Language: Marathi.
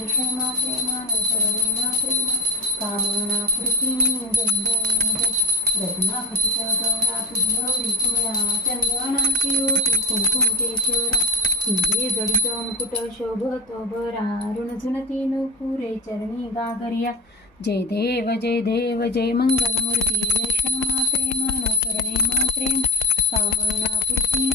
दर्शन मात्रे मानव करणे मात्रे कामना पूर्ती जय जय जय रत्ना खचित गौरा तुझी गौरी कुमरा चंदनाची ओटी कुंकुम केशरा तुझे जडित मुकुट शोभतो बरा ऋण झुनती नुपुरे चरणी गागरिया जय देव जय मंगलमूर्ती दर्शन मात्रे मानव करणे मात्रे कामना पूर्ती